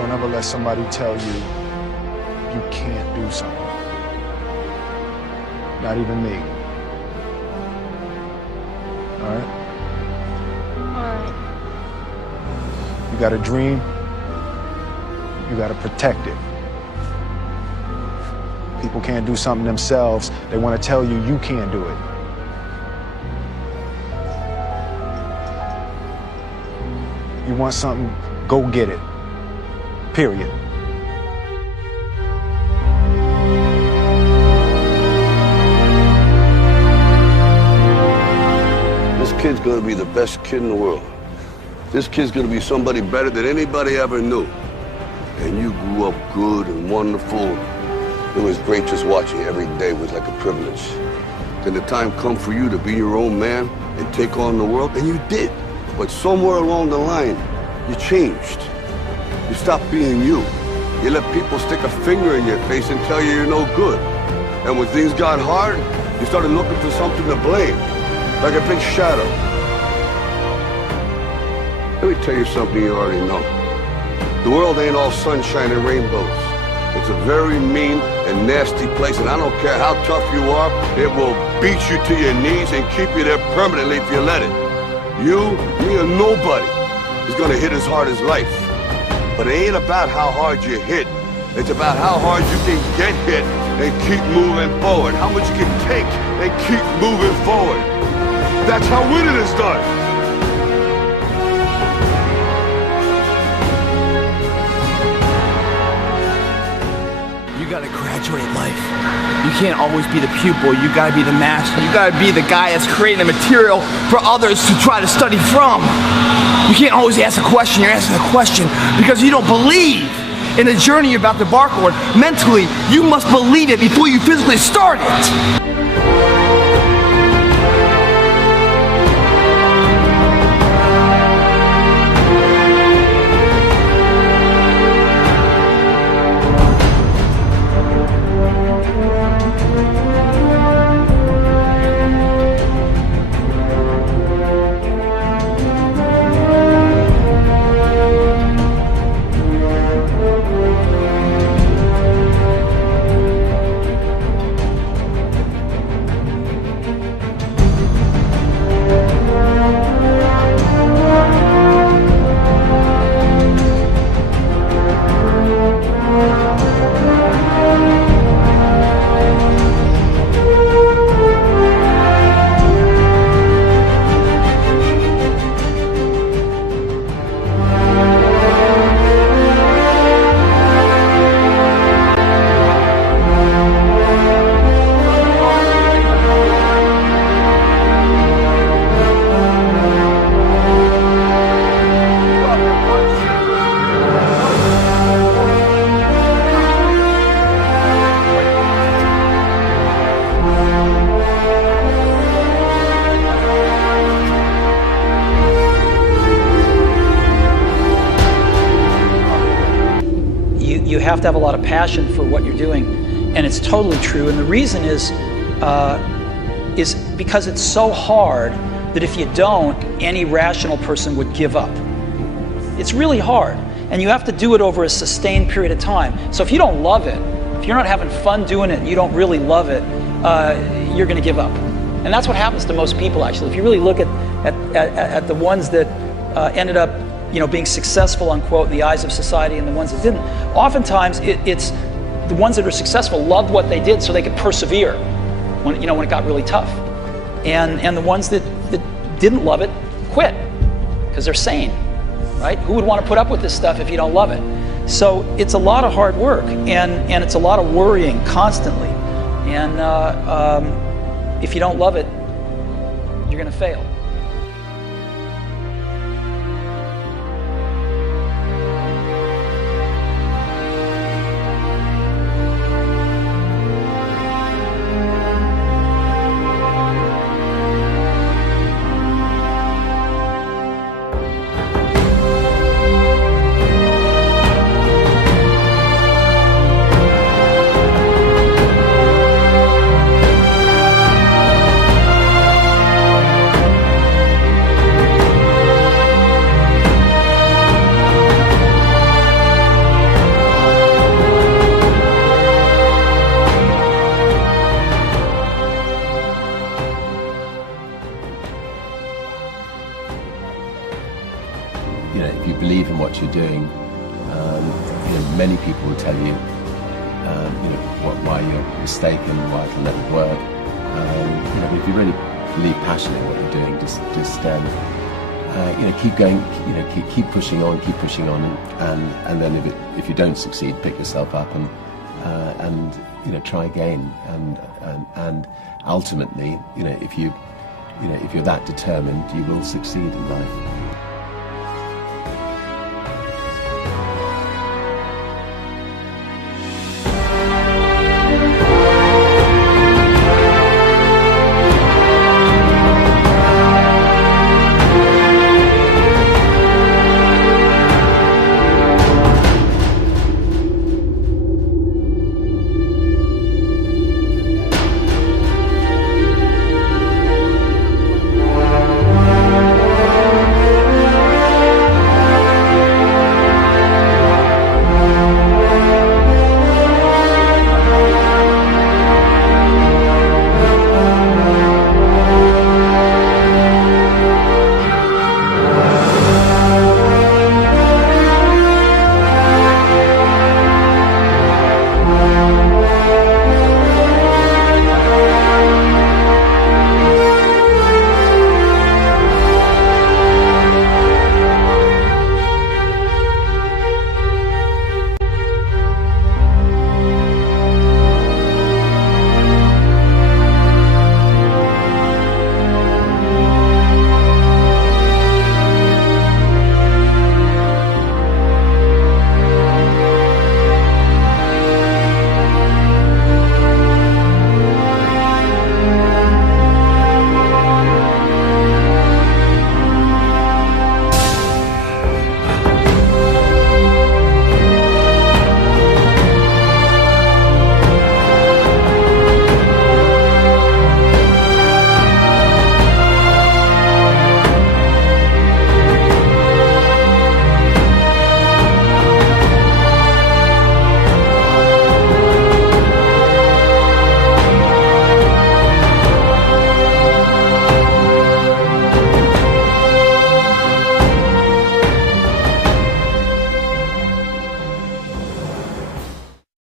Don't ever let somebody tell you you can't do something. Not even me. All right? Alright. You got a dream, you got to protect it. People can't do something themselves. They want to tell you you can't do it. You want something, go get it. Period. This kid's gonna be the best kid in the world. This kid's gonna be somebody better than anybody ever knew. And you grew up good and wonderful. It was great just watching. Every day was like a privilege. Then the time come for you to be your own man and take on the world, and you did. But somewhere along the line, you changed. You stopped being you. You let people stick a finger in your face and tell you you're no good. And when things got hard, you started looking for something to blame, like a big shadow. Let me tell you something you already know. The world ain't all sunshine and rainbows. It's a very mean and nasty place, and I don't care how tough you are, it will beat you to your knees and keep you there permanently if you let it. You, me, or nobody is gonna hit as hard as life. But it ain't about how hard you hit. It's about how hard you can get hit and keep moving forward. How much you can take and keep moving forward. That's how winning is done. You gotta graduate life. You can't always be the pupil, you gotta be the master. You gotta be the guy that's creating the material for others to try to study from. You can't always ask a question, you're asking a question because you don't believe in the journey you're about to embark on. Mentally, you must believe it before you physically start it. You have to have a lot of passion for what you're doing, and it's totally true. And the reason is because it's so hard that if you don't, any rational person would give up. It's really hard, and you have to do it over a sustained period of time. So if you don't love it, if you're not having fun doing it, and you don't really love it, you're going to give up. And that's what happens to most people, actually. If you really look at the ones that ended up being successful, unquote, in the eyes of society, and the ones that didn't. Oftentimes, it's the ones that are successful loved what they did so they could persevere when it got really tough. And the ones that didn't love it quit because they're sane, right? Who would want to put up with this stuff if you don't love it? So it's a lot of hard work, and it's a lot of worrying constantly. And if you don't love it, you're going to fail. Many people will tell you, why you're mistaken, why it'll never work. If you really believe passionately in what you're doing, just keep going, keep pushing on, and then if you don't succeed, pick yourself up and try again, and ultimately, if you're that determined, you will succeed in life.